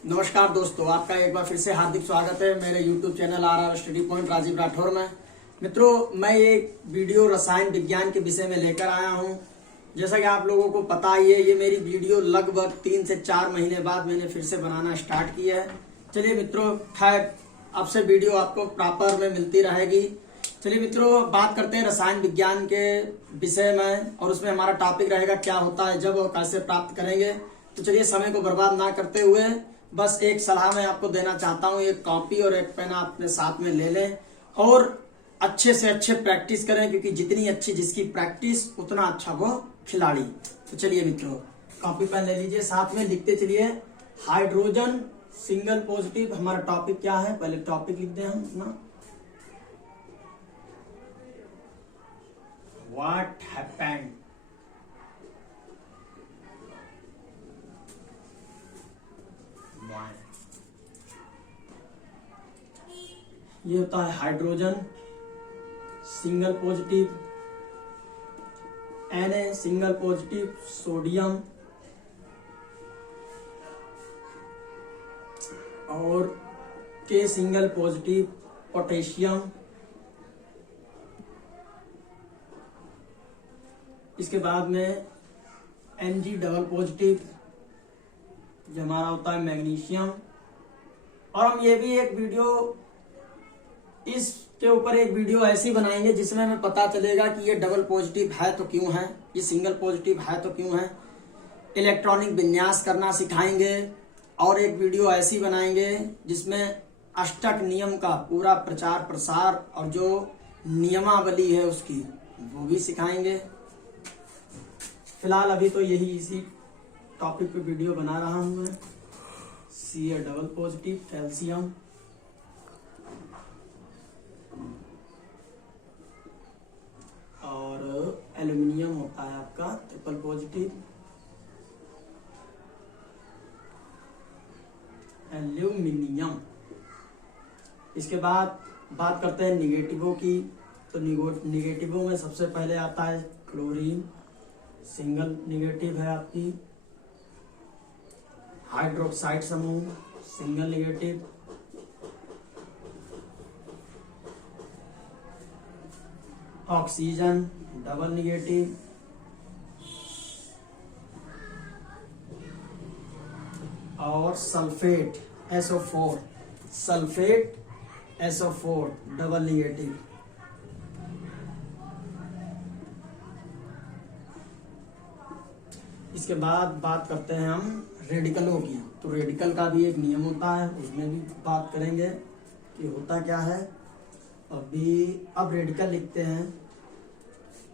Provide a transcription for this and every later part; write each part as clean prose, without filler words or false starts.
नमस्कार दोस्तों, आपका एक बार फिर से हार्दिक स्वागत है मेरे YouTube channel RR study point Rajiv Rathore में। मित्रों, मैं एक वीडियो रसायन विज्ञान के विषय में लेकर आया हूं। जैसा कि आप लोगों को पता ही है, ये मेरी वीडियो लगभग 3 से 4 महीने बाद मैंने फिर से बनाना स्टार्ट किया है। चलिए मित्रों, खैर अब से वीडियो आपको प्रॉपर में मिलती रहेगी। चलिए मित्रों, बात करते हैं रसायन विज्ञान के विषय में, और उसमें हमारा टॉपिक रहेगा क्या होता है जब और कैसे प्राप्त करेंगे। तो चलिए, समय को बर्बाद ना करते हुए बस एक सलाह मैं आपको देना चाहता हूँ, एक कॉपी और एक पेन अपने साथ में ले लें और अच्छे से अच्छे प्रैक्टिस करें, क्योंकि जितनी अच्छी जिसकी प्रैक्टिस उतना अच्छा वो खिलाड़ी। तो चलिए मित्रों, कॉपी पेन ले लीजिए, साथ में लिखते चलिए हाइड्रोजन सिंगल पॉजिटिव। हमारा टॉपिक क्या है, पहले टॉपिक लिख दें हम अपना। व्हाट हैपेंड, ये होता है hydrogen single positive, Na single positive sodium, और K सिंगल पॉजिटिव पोटेशियम। इसके बाद में Mg डबल पॉजिटिव, जो हमारा होता है मैग्नीशियम। और हम ये भी एक वीडियो, इसके ऊपर एक वीडियो ऐसी बनाएंगे जिसमें हमें पता चलेगा कि ये डबल पॉजिटिव है तो क्यों है, ये सिंगल पॉजिटिव है तो क्यों है। इलेक्ट्रॉनिक विन्यास करना सिखाएंगे। और एक वीडियो ऐसी बनाएंगे जिसमें अष्टक नियम का पूरा प्रचार प्रसार और जो नियमावली है उसकी वो भी सिखाएंगे। फिलहाल अभी तो यही इसी टॉपिक पे वीडियो बना रहा हूं मैं। Ca डबल पॉजिटिव कैल्शियम, और एल्यूमिनियम होता है आपका ट्रिपल पॉजिटिव, एल्यूमिनियम। इसके बाद बात करते हैं निगेटिवों की। तो निगेटिवों में सबसे पहले आता है क्लोरीन, सिंगल निगेटिव है आपकी। हाइड्रोक्साइड समूह single negative, oxygen double negative, और sulphate SO4, sulphate SO4 double negative. इसके बाद बात करते हैं हम रेडिकलों की। तो रेडिकल का भी एक नियम होता है, उसमें भी बात करेंगे कि होता क्या है। अब रेडिकल लिखते हैं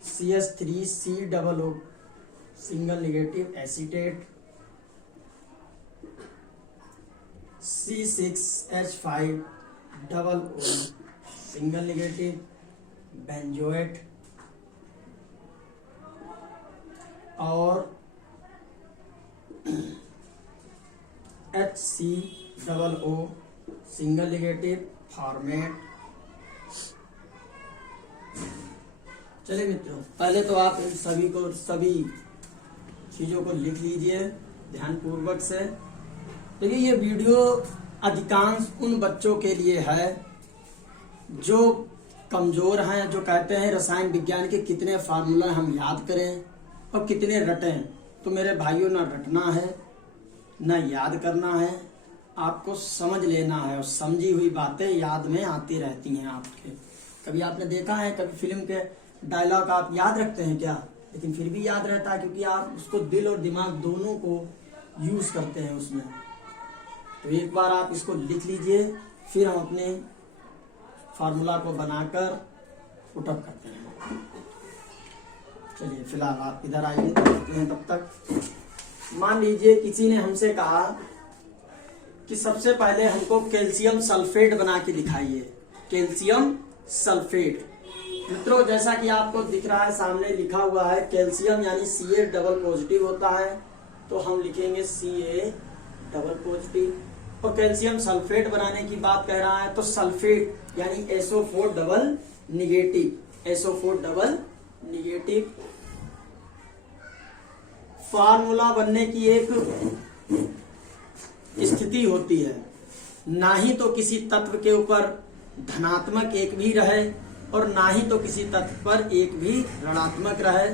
CH3COO single negative acetate, C6H5 double O single negative benzoate, और HCOO सिंगल निगेटिव फॉर्मेट। चलिए मित्रों, पहले तो आप इन सभी चीजों को लिख लीजिए ध्यानपूर्वक से। देखिए, ये वीडियो अधिकांश उन बच्चों के लिए है जो कमजोर हैं, जो कहते हैं रसायन विज्ञान के कितने फार्मूला हम याद करें और कितने रटें। तो मेरे भाइयों, ना रटना है ना याद करना है, आपको समझ लेना है। और समझी हुई बातें याद में आती रहती हैं आपके। कभी आपने देखा है, कभी फिल्म के डायलॉग आप याद रखते हैं क्या? लेकिन फिर भी याद रहता है, क्योंकि आप उसको दिल और दिमाग दोनों को यूज करते हैं उसमें। तो एक बार आप इसको लिख लीजिए, फिर हम अपने फार्मूला को बनाकर पुटअप करते हैं। चलिए फिलहाल आप इधर आइए, देखते हैं। तब तक मान लीजिए किसी ने हमसे कहा कि सबसे पहले हमको कैल्शियम सल्फेट बना के दिखाइए। कैल्शियम सल्फेट, मित्रों जैसा कि आपको दिख रहा है सामने लिखा हुआ है, कैल्शियम यानी Ca डबल पॉजिटिव होता है, तो हम लिखेंगे Ca डबल पॉजिटिव। और कैल्शियम सल्फेट बनाने की बात कह रहा है, तो सल्फेट यानी SO4 double negative, SO4 double negative. Formula बनने की एक स्थिति स्थिति होती है, ना ही तो किसी तत्व के ऊपर धनात्मक एक भी रहे और ना ही तो किसी तत्व पर एक भी ऋणात्मक रहे,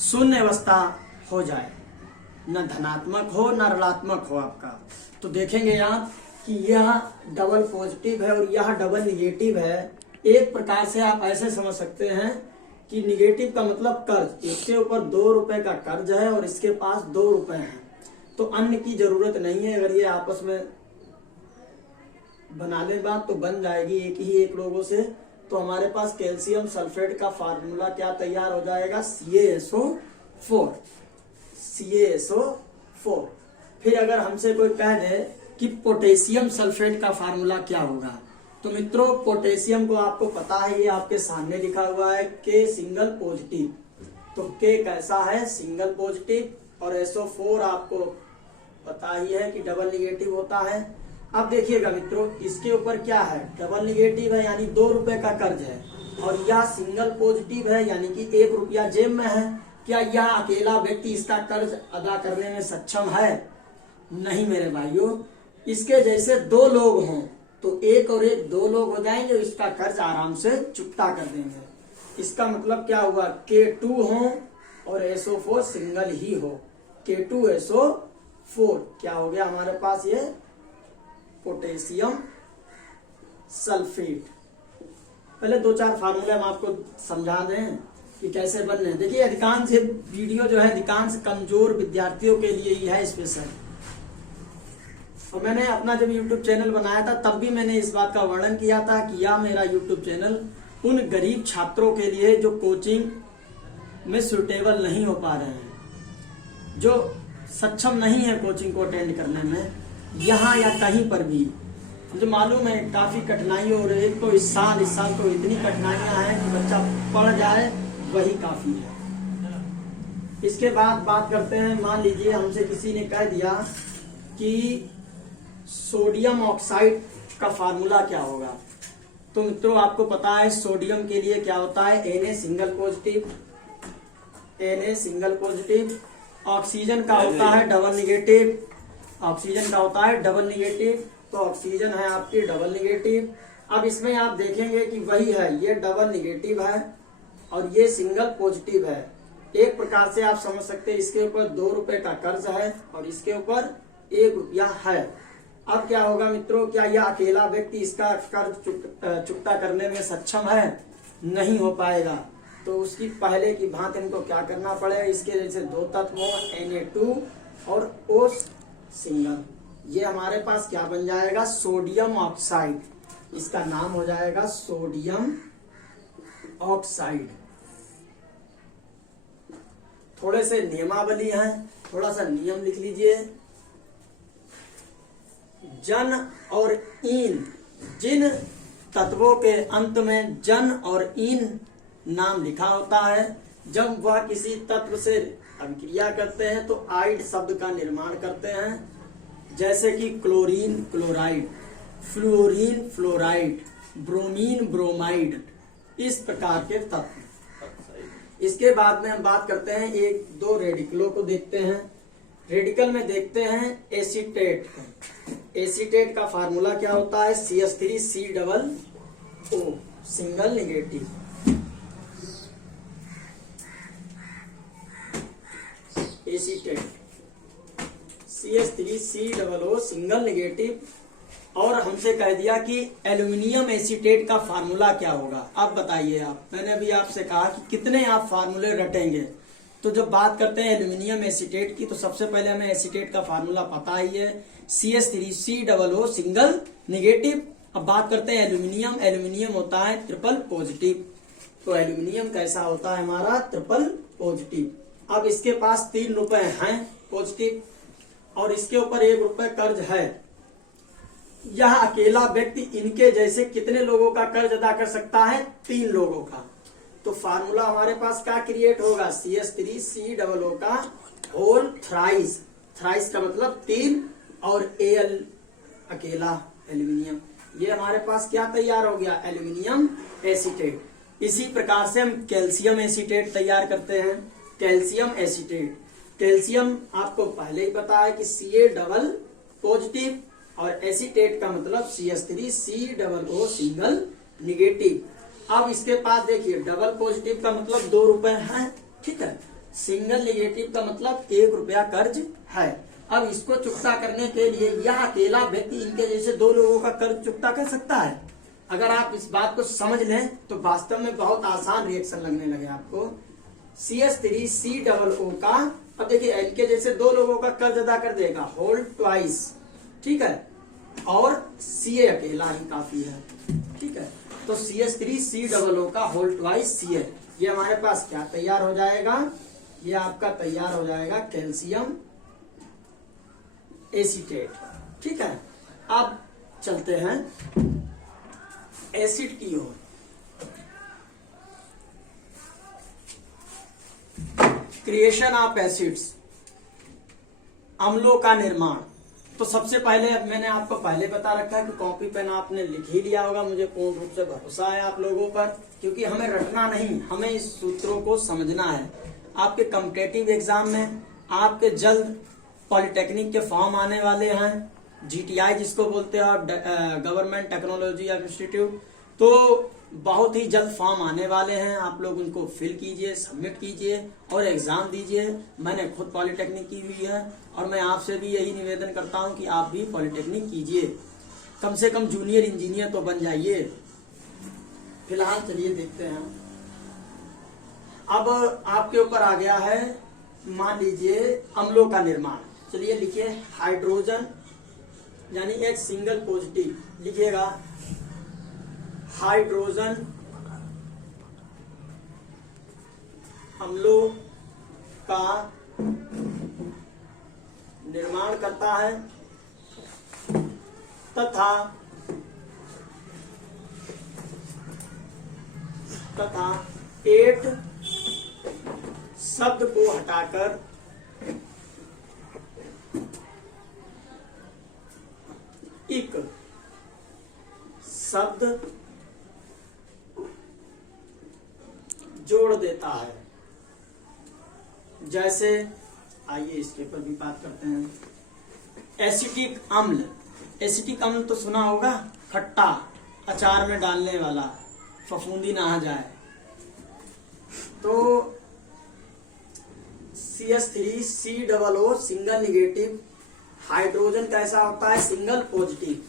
शून्य अवस्था हो जाए, न धनात्मक हो न ऋणात्मक हो आपका। तो देखेंगे आप कि यह डबल पॉजिटिव है और यह डबल निगेटिव है। एक प्रकार से आप ऐसे समझ सकते हैं कि निगेटिव का मतलब कर्ज, इसके ऊपर 2 रुपए का कर्ज है और इसके पास 2 रुपए हैं, तो अन्य की जरूरत नहीं है। अगर ये आपस में बना ले बात तो बन जाएगी एक लोगों से। तो हमारे पास कैल्शियम सल्फेट का फार्मूला क्या तैयार हो जाएगा, CaSO4। CaSO4। फिर अगर हमसे कोई कह दे कि पोटेशियम सल्फेट का फार्मूला क्या होगा, तो मित्रों पोटेशियम को आपको पता है, ये आपके सामने लिखा हुआ है K सिंगल पॉजिटिव। तो K कैसा है, सिंगल पॉजिटिव, और SO4 आपको पता ही है कि डबल निगेटिव होता है। अब देखिएगा मित्रों, इसके ऊपर क्या है, डबल निगेटिव है यानी 2 रुपए का कर्ज है, और यह सिंगल पॉजिटिव है यानी कि 1 रुपया जेब में है। क्या यह अकेला व्यक्ति इसका कर्ज अदा करने में सक्षम है? नहीं मेरे भाइयों, इसके जैसे 2 लोग हों तो 1 और 1 2 लोग हो जाएंगे, इसका कर्ज आराम से चुकता कर देंगे। इसका मतलब क्या हुआ, K2 हो और SO4 सिंगल ही हो, K2SO4 क्या हो गया हमारे पास, ये पोटेशियम सल्फेट। पहले 2-4 फार्मूले हम आपको समझा दें कि कैसे बनने। देखिए अधिकांश वीडियो जो है अधिकांश कमजोर विद्यार्थियों के लिए ही है स्पेशल। और मैंने अपना जब YouTube चैनल बनाया था तब भी मैंने इस बात का वर्णन किया था कि यह मेरा YouTube चैनल उन गरीब छात्रों के लिए जो कोचिंग में सुटेबल नहीं हो पा रहे हैं, जो सक्षम नहीं है कोचिंग को अटेंड करने में, यहाँ या कहीं पर भी। मुझे मालूम है काफी कठिनाई हो रही है, तो इस साल तो इतनी कठिनाइयां हैं कि बच्चा पढ़ जाए वही काफी है। इसके बाद बात करते हैं, मान लीजिए हमसे किसी ने कह दिया कि सोडियम ऑक्साइड का फार्मूला क्या होगा। तो मित्रों आपको पता है सोडियम के लिए क्या होता है, Na single positive, Na single positive. Oxygen का होता है डबल निगेटिव, ऑक्सीजन का होता है डबल निगेटिव, तो ऑक्सीजन है आपकी डबल निगेटिव। अब इसमें आप देखेंगे कि वही है, ये डबल निगेटिव है और ये सिंगल पॉजिटिव है। एक प्रकार से आप समझ सकते हैं इसके ऊपर 2 रुपए का कर्ज है और इसके ऊपर 1 रुपया है। अब क्या होगा मित्रों, क्या यह अकेला व्यक्ति इसका कर्ज चुकता करने में सक्षम है? नहीं हो पाएगा। तो उसकी पहले की भांति हमको क्या करना पड़ेगा, इसके जैसे 2 तत्व हो, Na2 और O सिंगल, ये हमारे पास क्या बन जाएगा, सोडियम ऑक्साइड। इसका नाम हो जाएगा सोडियम ऑक्साइड। थोड़े से नियमावली हैं, थोड़ा सा नियम लिख लीजिए। जन और इन, जिन तत्वों के अंत में जन और इन नाम लिखा होता है, जब वह किसी तत्व से अभिक्रिया करते हैं तो आइड शब्द का निर्माण करते हैं, जैसे कि chlorine chloride, fluorine fluoride, bromine bromide, इस प्रकार के तत्व। इसके बाद में हम बात करते हैं 1-2 रेडिकलों को देखते हैं। रेडिकल में देखते हैं एसीटेट। एसीटेट का फार्मूला क्या होता है, CH3COO single negative. Acetate CH3COO single negative. और हमसे कह दिया कि एल्यूमिनियम एसीटेट का फार्मूला क्या होगा। अब बताइए आप, मैंने अभी आपसे कहा कि कितने आप फार्मूले रटेंगे। तो जब बात करते हैं एल्यूमिनियम एसीटेट की, तो सबसे पहले हमें एसीटेट का फार्मूला पता ही है, CH3COO सिंगल निगेटिव। अब बात करते हैं एल्यूमिनियम। एल्यूमिनियम होता है ट्रिपल पॉजिटिव। तो एल्यूमिनियम कैसा होता है हमारा, ट्रिपल पॉजिटिव। अब इसके पास 3 रुपए हैं पॉजिटिव और इसके ऊपर 1 रुपए कर्ज है। यह अकेला व्यक्ति इनके जैसे कितने लोगों का कर्ज अदा कर सकता है, 3 लोगों का। तो फार्मूला हमारे पास क्या क्रिएट होगा, CH3COO का होल थ्राइस। थ्राइस का मतलब 3 और Al अकेला एल्यूमिनियम। ये हमारे पास क्या तैयार हो गया, एल्यूमिनियम एसीटेट। इसी प्रकार से हम कैल्शियम एसीटेट तैयार करते हैं। कैल्शियम एसीटेट, कैल्शियम आपको पहले ही पता है कि Ca डबल पॉजिटिव और एसीटेट का मतलब CH3COO सिंगल निगेटिव। अब इसके पास देखिए डबल पॉजिटिव का मतलब 2 रुपए है, ठीक है, सिंगल निगेटिव का मतलब 1 रुपया कर्ज है। अब इसको चुकता करने के लिए यह अकेला व्यक्ति इनके जैसे 2 लोगों का कर्ज चुकता कर सकता है। अगर आप इस बात को समझ लें तो वास्तव में बहुत आसान रिएक्शन लगने लगे आपको। CH3COO का, अब देखिए इनके जैसे 2 लोगों का कर्ज अदा कर देगा होल ट्वाइस, ठीक है, और Ca अकेला ही काफी है, ठीक है। तो CH3COO का होल ट्वाइस Ca, ये हमारे पास क्या तैयार हो जाएगा, ये आपका तैयार हो जाएगा कैल्शियम एसीटेट, ठीक है। अब चलते हैं एसिड की ओर। क्रिएशन ऑफ एसिड्स, अम्लों का निर्माण। तो सबसे पहले मैंने आपको पहले बता रखा है कि कॉपी पेन आपने लिख ही लिया होगा, मुझे पूर्ण रूप से भरोसा है आप लोगों पर, क्योंकि हमें रटना नहीं, हमें इस सूत्रों को समझना है। आपके कॉम्पिटिटिव एग्जाम में आपके जल्द पॉलिटेक्निक के फॉर्म आने वाले हैं, GTI जिसको बोलते हैं गवर्नमेंट टेक्नोलॉजी इंस्टीट्यूट, तो बहुत ही जल्द फॉर्म आने वाले हैं। आप लोग उनको फिल कीजिए, सबमिट कीजिए और एग्जाम दीजिए। मैंने खुद पॉलिटेक्निक की हुई है और मैं आपसे भी यही निवेदन करता हूं कि आप भी पॉलिटेक्निक कीजिए, कम से कम जूनियर इंजीनियर तो बन जाइए। फिलहाल चलिए देखते हैं। अब आपके ऊपर आ गया है, मान लीजिए अम्लों का निर्माण। चलिए लिखिए हाइड्रोजन यानी H सिंगल पॉजिटिव, लिखिएगा हाइड्रोजन अम्लों का निर्माण करता है तथा एट शब्द को हटाकर इक शब्द जोड़ देता है। जैसे आइए इसके ऊपर भी बात करते हैं। एसिटिक अम्ल, एसिटिक अम्ल तो सुना होगा, खट्टा, अचार में डालने वाला, फफूंदी ना आ जाए। तो CH3COO सिंगल निगेटिव, हाइड्रोजन कैसा होता है, सिंगल पॉजिटिव।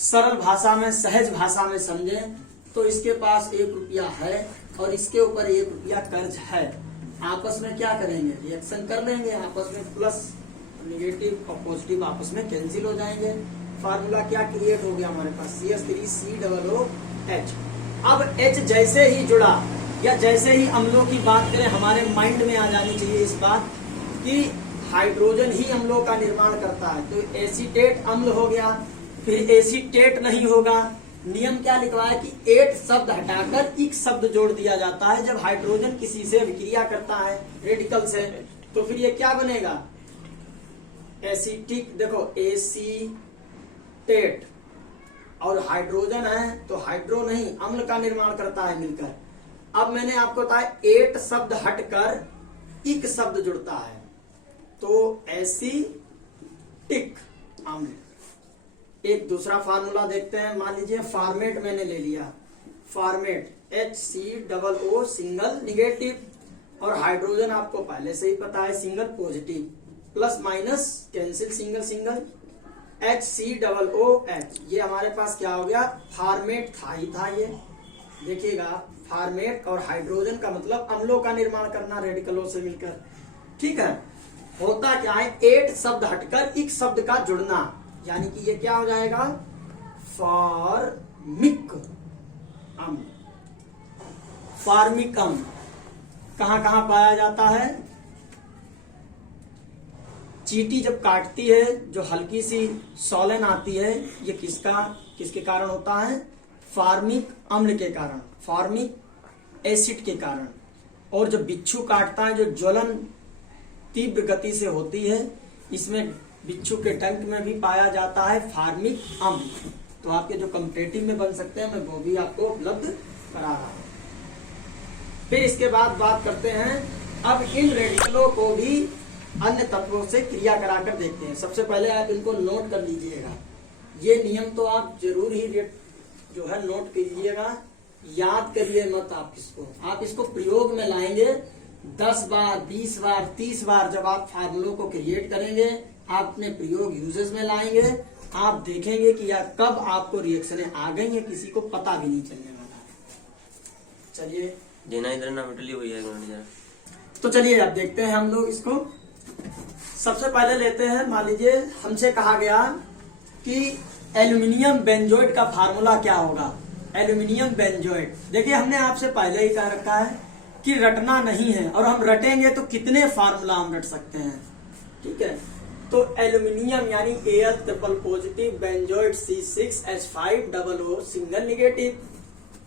सरल भाषा में, सहज भाषा में समझें तो इसके पास 1 रुपया है और इसके ऊपर 1 रुपया कर्ज है। आपस में क्या करेंगे, रिएक्शन कर लेंगे, आपस में प्लस निगेटिव और पॉजिटिव आपस में कैंसिल हो जाएंगे। फार्मूला क्या क्रिएट हो गया हमारे पास, CH3COOH। अब H जैसे ही जुड़ा या जैसे ही अम्लों की बात करें, हमारे माइंड में आ जानी चाहिए इस बात कि हाइड्रोजन ही अम्लों का निर्माण करता है। तो एसीटेट अम्ल हो गया, फिर एसीटेट नहीं होगा। नियम क्या लिखवा है कि एट शब्द हटाकर इक शब्द जोड़ दिया जाता है जब हाइड्रोजन किसी से विक्रिया करता है रेडिकल से। तो फिर ये क्या बनेगा, एसिटिक, देखो एसीटेट और हाइड्रोजन है तो हाइड्रो नहीं, अम्ल का निर्माण करता है मिलकर। अब मैंने आपको बताया 8 शब्द हटकर इक शब्द जुड़ता है तो एसिटिक अम्ल। एक दूसरा फार्मूला देखते हैं, मान लीजिए फॉर्मेट मैंने ले लिया, फॉर्मेट HCOO सिंगल निगेटिव और हाइड्रोजन आपको पहले से ही पता है single positive, plus minus cancel, single single, HCOOH। ये हमारे पास क्या हो गया, फॉर्मेट था ही था। ये देखिएगा फॉर्मेट और हाइड्रोजन का मतलब अम्लों का निर्माण करना रेडिकलों से मिलकर, ठीक है। होता क्या है, 8 शब्द हटकर एक शब्द का जुड़ना, यानी कि ये क्या हो जाएगा, फॉर्मिक अम्ल। फॉर्मिक अम्ल कहां कहां पाया जाता है, चींटी जब काटती है जो हल्की सी सॉलन आती है, ये किसके कारण होता है, फॉर्मिक अम्ल के कारण, फॉर्मिक एसिड के कारण। और जब बिच्छू काटता है जो ज्वलन तीव्र गति से होती है, इसमें बिच्छू के डंक में भी पाया जाता है फॉर्मिक अम्ल। तो आपके जो कॉम्पिटिटिव में बन सकते हैं मैं वो भी आपको उपलब्ध करा रहा हूं। फिर इसके बाद बात करते हैं, अब इन रेडिकलों को भी अन्य तत्वों से क्रिया कराकर देखते हैं। सबसे पहले आप इनको नोट कर लीजिएगा, ये नियम तो आप जरूर ही जो है नोट कीजिएगा, याद करिए मत आप इसको प्रयोग में लाएंगे 10 बार 20 बार 30 बार। जब आप फार्मूलों को क्रिएट करेंगे, आप अपने प्रयोग यूजेस में लाएंगे, आप देखेंगे कि यार कब आपको रिएक्शनें आ गई हैं, किसी को पता भी नहीं चलने वाला है। चलिए देना इधर ना बेटली हुई है। तो चलिए अब देखते हैं हम लोग इसको। सबसे पहले लेते हैं, मान लीजिए हमसे कहा गया कि एल्यूमिनियम बेंजोइट का फार्मूला क्या होगा। एल्यूमिनियम बेंजोइट, देखिए हमने आपसे पहले ही कह रखा है कि रटना नहीं है, और हम रटेंगे तो कितने फार्मूला हम रट सकते हैं, ठीक है। तो एल्यूमिनियम यानी Al triple positive, benzoate C6H5OO single negative.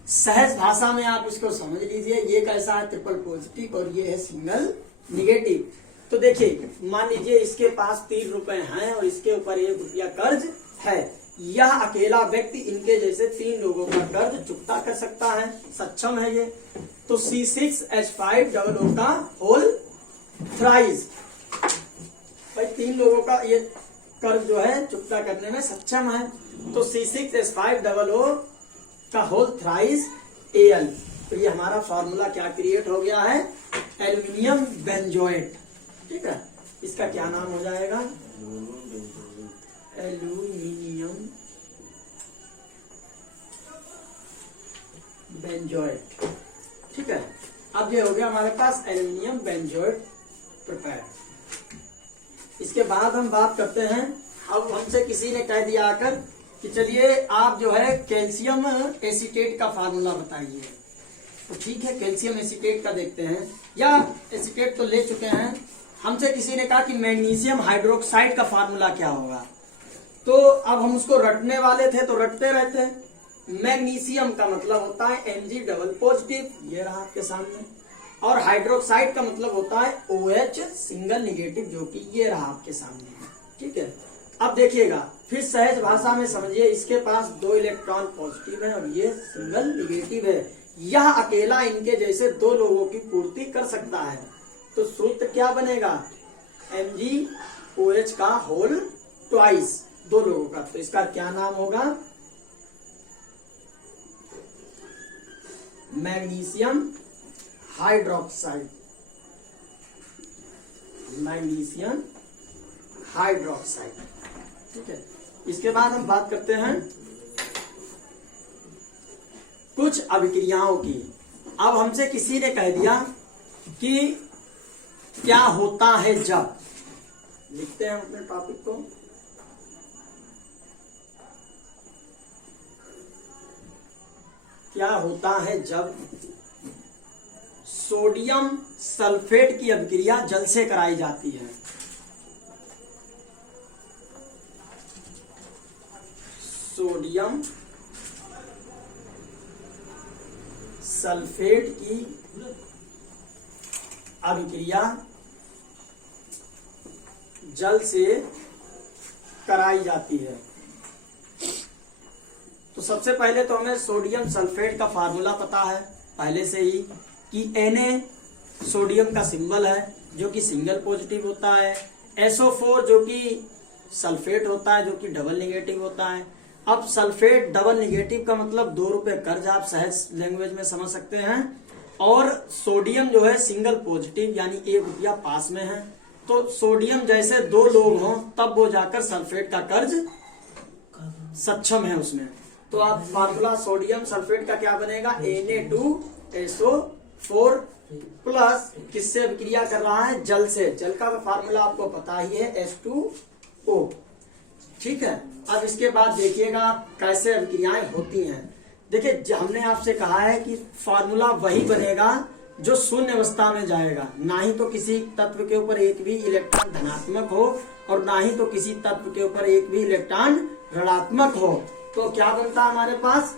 सहज भाषा में आप इसको समझ लीजिए, ये कैसा है ट्रिपल पॉजिटिव और ये है सिंगल निगेटिव। तो देखिए मान लीजिए इसके पास 3 रुपए हैं और इसके ऊपर 1 रुपया कर्ज है। यह अकेला व्यक्ति इनके जैसे 3 लोगों का कर्ज चुकता कर सकता है, सक्षम है ये। तो C6H5OO का होल थ्राइस, भाई 3 लोगों का ये कर्ज जो है चुकता करने में सक्षम है। तो C6H5OO का होल थ्राइस Al। तो ये हमारा फॉर्मूला क्या क्रिएट हो गया है, एल्यूमिनियम बेंजोएट, ठीक है। इसका क्या नाम हो जाएगा, एल्यूमिनियम बेंजोएट, ठीक है। अब ये हो गया हमारे पास एल्यूमिनियम बेंजोएट प्रिपेयर। इसके बाद हम बात करते हैं, अब हमसे किसी ने कह दिया आकर कि चलिए आप जो है कैल्शियम एसीटेट का फार्मूला बताइए। तो ठीक है, कैल्शियम एसीटेट का देखते हैं, या एसीटेट तो ले चुके हैं। हमसे किसी ने कहा कि मैग्नीशियम हाइड्रोक्साइड का फार्मूला क्या होगा। तो अब हम उसको रटने वाले थे तो रटते रहते। मैग्नीशियम का मतलब होता है Mg डबल पॉजिटिव, ये रहा आपके सामने, और हाइड्रोक्साइड का मतलब होता है OH सिंगल निगेटिव, जो कि ये रहा आपके सामने, ठीक है। अब देखिएगा फिर सहज भाषा में समझिए, इसके पास 2 इलेक्ट्रॉन पॉजिटिव है और ये सिंगल निगेटिव है। यह अकेला इनके जैसे 2 लोगों की पूर्ति कर सकता है। तो सूत्र क्या बनेगा, MgOH का होल ट्वाइस, 2 लोगों का। तो इसका क्या नाम होगा, मैग्नीशियम हाइड्रोक्साइड, मैग्नीशियम हाइड्रोक्साइड, ठीक है। इसके बाद हम बात करते हैं कुछ अभिक्रियाओं की। अब हमसे किसी ने कह दिया कि क्या होता है जब, लिखते हैं अपने टॉपिक को, क्या होता है जब सोडियम सल्फेट की अभिक्रिया जल से कराई जाती है। सोडियम सल्फेट की अभिक्रिया जल से कराई जाती है। तो सबसे पहले तो हमें सोडियम सल्फेट का फार्मूला पता है पहले से ही कि Na सोडियम का सिंबल है जो कि सिंगल पॉजिटिव होता है, SO4 जो कि सल्फेट होता है जो कि डबल निगेटिव होता है। अब सल्फेट डबल निगेटिव का मतलब 2 रुपए कर्ज, आप सहज लैंग्वेज में समझ सकते हैं। और सोडियम जो है सिंगल पॉजिटिव यानी 1 रुपया पास में है। तो सोडियम जैसे 2 लोग हों तब वो जाकर सल्फेट का कर्ज सक्षम है उसमें। तो आप फार्मूला सोडियम सल्फेट का क्या बनेगा, Na2SO4 प्लस किससे अभिक्रिया कर रहा है, जल से। जल का फार्मूला आपको पता ही है H2O, ठीक है। अब इसके बाद देखिएगा कैसे अभिक्रियाएं होती हैं। देखिए हमने आपसे कहा है कि फार्मूला वही बनेगा जो शून्य अवस्था में जाएगा, ना ही तो किसी तत्व के ऊपर एक भी इलेक्ट्रॉन धनात्मक हो और ना ही तो किसी तत्व के ऊपर एक भी इलेक्ट्रॉन ऋणात्मक हो। तो क्या बनता है हमारे पास,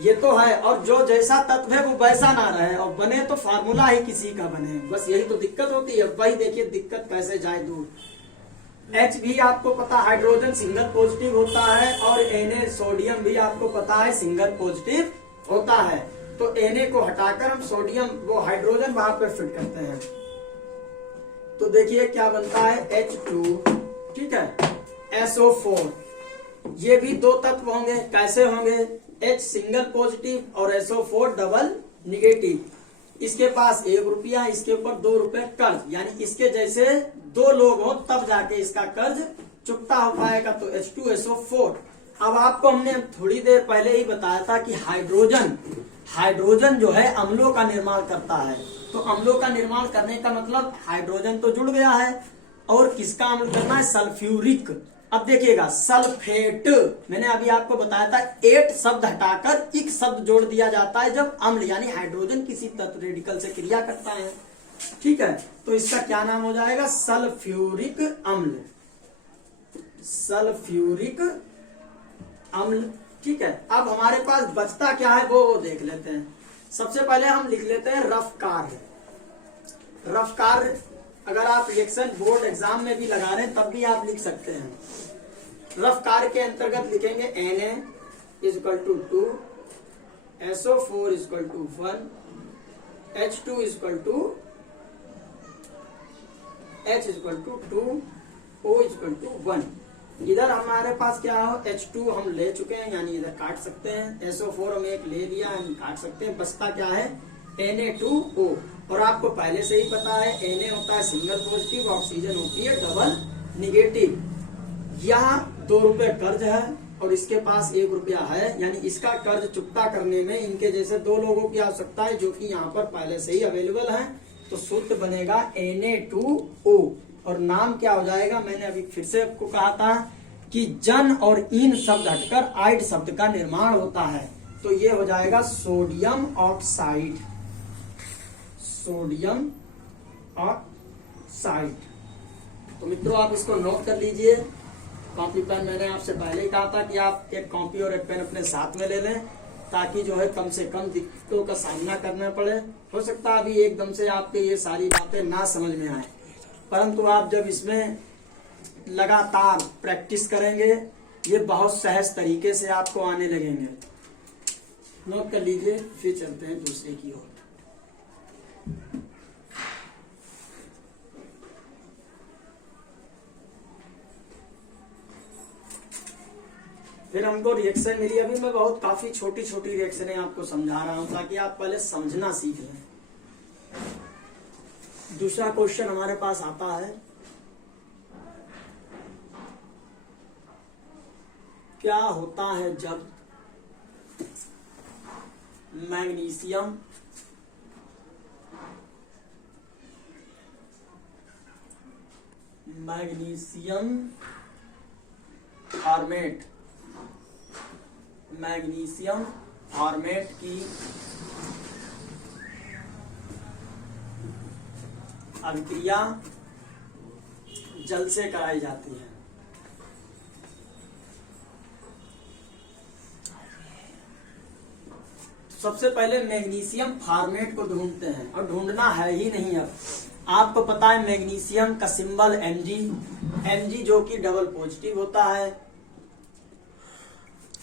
ये तो है, और जो जैसा तत्व है वो वैसा ना रहे और बने तो फार्मूला ही किसी का बने, बस यही तो दिक्कत होती है। वही देखिए दिक्कत कैसे जाए दूर। H भी आपको पता हाइड्रोजन सिंगल पॉजिटिव होता है और Na सोडियम भी आपको पता है सिंगल पॉजिटिव होता है। तो Na को हटाकर हम सोडियम वो हाइड्रोजन वहां पर फिट करते हैं। तो देखिए क्या बनता है H2, ठीक है, SO4 ये भी दो तत्व होंगे। कैसे होंगे? H सिंगल पॉजिटिव और SO4 डबल निगेटिव। इसके पास 1 रुपया, इसके ऊपर 2 रुपए कर्ज, यानी इसके जैसे दो लोग हो तब जाके इसका कर्ज चुकता हो पाएगा। तो H2SO4। अब आपको हमने थोड़ी देर पहले ही बताया था कि हाइड्रोजन जो है अम्लों का निर्माण करता है। तो अम्लों का निर्माण करने का मतलब हाइड्रोजन तो जुड़ गया है, और किसका अम्ल करना है? सल्फ्यूरिक। अब देखिएगा, सल्फेट, मैंने अभी आपको बताया था 8 शब्द हटाकर एक शब्द जोड़ दिया जाता है जब अम्ल यानी हाइड्रोजन किसी तत्व रेडिकल से क्रिया करता है। ठीक है, तो इसका क्या नाम हो जाएगा? सल्फ्यूरिक अम्ल। सल्फ्यूरिक अम्ल। ठीक है, अब हमारे पास बचता क्या है वो देख लेते हैं। सबसे पहले हम लिख लेते हैं रफ कार्य। रफ कार्य अगर आप रिएक्शन बोर्ड एग्जाम में भी लगा रहे हैं तब भी आप लिख सकते हैं। रफ कार्य के अंतर्गत लिखेंगे Na equal to 2, SO4 equal to 1, H2 equal to 2, O equal to 1। इधर हमारे पास क्या हो? H2 हम ले चुके हैं, यानी इधर काट सकते हैं। SO4 हम एक ले लिया, हम काट सकते हैं। बचता क्या है? Na2O। और आपको पहले से ही पता है Na होता है सिंगल पॉजिटिव, ऑक्सीजन होती है डबल निगेटिव। यहाँ 2 रुपए कर्ज है और इसके पास 1 रुपया है, यानी इसका कर्ज चुकता करने में इनके जैसे दो लोगों की आवश्यकता है जो कि यहाँ पर पहले से ही अवेलेबल है। तो सूत्र बनेगा Na2O और नाम क्या हो जाएगा? मैंने अभी फिर से आपको कहा था कि जन और इन शब्द हटकर आइड शब्द का निर्माण होता है। तो ये हो जाएगा सोडियम ऑक्साइड। Sodium oxide. तो मित्रों आप इसको नोट कर लीजिए। कॉपी पेन मैंने आपसे पहले ही कहा था कि आप एक कॉपी और एक पेन अपने साथ में ले लें, ताकि जो है कम से कम दिक्कतों का सामना करना पड़े। हो सकता है अभी एकदम से आपके ये सारी बातें ना समझ में आए, परंतु आप जब इसमें लगातार प्रैक्टिस करेंगे ये बहुत सहज तरीके से आपको आने लगेंगे। नोट कर लीजिए, फिर चलते हैं दूसरे की ओर। फिर हमको रिएक्शन मिली। अभी मैं बहुत काफी छोटी छोटी रिएक्शनें आपको समझा रहा हूं ताकि आप पहले समझना सीख लें। दूसरा क्वेश्चन हमारे पास आता है, क्या होता है जब मैग्नीशियम फॉर्मेट की अभिक्रिया जल से कराई जाती है। सबसे पहले मैग्नीशियम फॉर्मेट को ढूंढते हैं, और ढूंढना है ही नहीं। अब आपको पता है मैग्नीशियम का सिंबल Mg जो कि डबल पॉजिटिव होता है।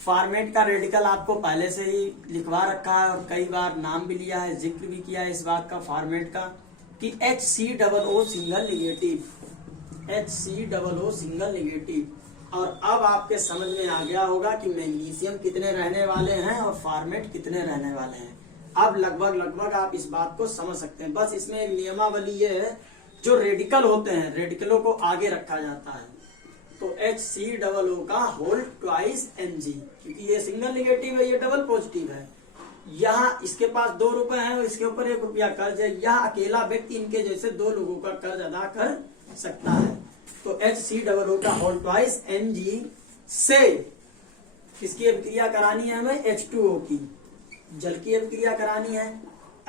फॉर्मेट का रेडिकल आपको पहले से ही लिखवा रखा है और कई बार नाम भी लिया है, जिक्र भी किया है इस बात का फॉर्मेट का कि HCOO सिंगल निगेटिव। और अब आपके समझ में आ गया होगा कि मैग्नीशियम कितने रहने वाले हैं और फॉर्मेट कितने रहने वाले हैं। अब लगभग आप इस बात को समझ सकते हैं। बस इसमें एक नियमावली ये है, जो रेडिकल होते हैं रेडिकलों को आगे रखा जाता है। तो HCOO का होल ट्वाइस Mg, क्योंकि ये सिंगल निगेटिव है, ये डबल पॉजिटिव है। यहाँ इसके पास 2 रुपए हैं और इसके ऊपर 1 रुपया कर्ज है। यह अकेला व्यक्ति इनके जैसे 2 लोगों का कर्ज अदा कर सकता है। तो HCOO का होल ट्वाइस Mg से किसकी अभिक्रिया करानी है हमें? H2O की जल की अभिक्रिया करानी है।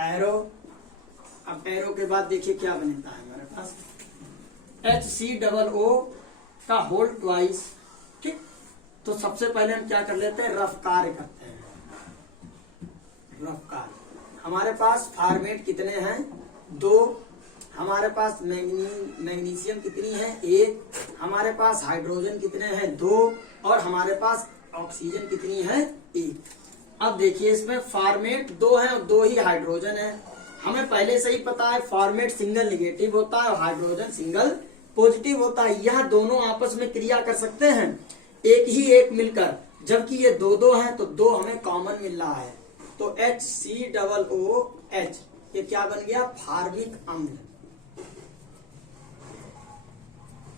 एरो, अब एरो के बाद देखिए क्या बनता है हमारे पास, HCOO का होल ट्वाइस। ठीक, तो सबसे पहले हम क्या कर लेते हैं? रफ कार्य करते हैं। रफ कार्य हमारे पास फॉर्मेट कितने हैं? 2। हमारे पास मैग्नीशियम कितनी है? 1। हमारे पास हाइड्रोजन कितने हैं? 2। और हमारे पास ऑक्सीजन कितनी है? 1। अब देखिए इसमें फॉर्मेट 2 है और 2 ही हाइड्रोजन है। हमें पहले से ही पता है फॉर्मेट सिंगल निगेटिव होता है और हाइड्रोजन सिंगल पॉजिटिव होता है। यह दोनों आपस में क्रिया कर सकते हैं। एक ही एक मिलकर, जबकि ये दो दो हैं तो दो हमें कॉमन मिल रहा है। तो HCOOH ये क्या बन गया? फार्मिक अम्ल।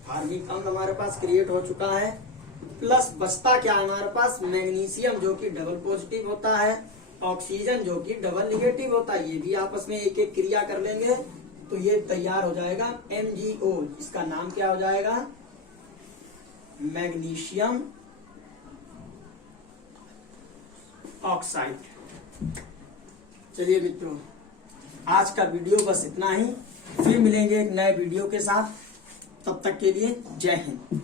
फार्मिक अम्ल हमारे पास क्रिएट हो चुका है। प्लस बचता क्या है हमारे पास? मैग्नीशियम जो कि डबल पॉजिटिव होता है, ऑक्सीजन जो कि डबल निगेटिव होता है। ये भी आपस में एक एक क्रिया कर लेंगे तो ये तैयार हो जाएगा MgO। इसका नाम क्या हो जाएगा? Magnesium oxide. चलिए मित्रों, आज का वीडियो बस इतना ही। फिर मिलेंगे एक नए वीडियो के साथ। तब तक के लिए जय हिंद।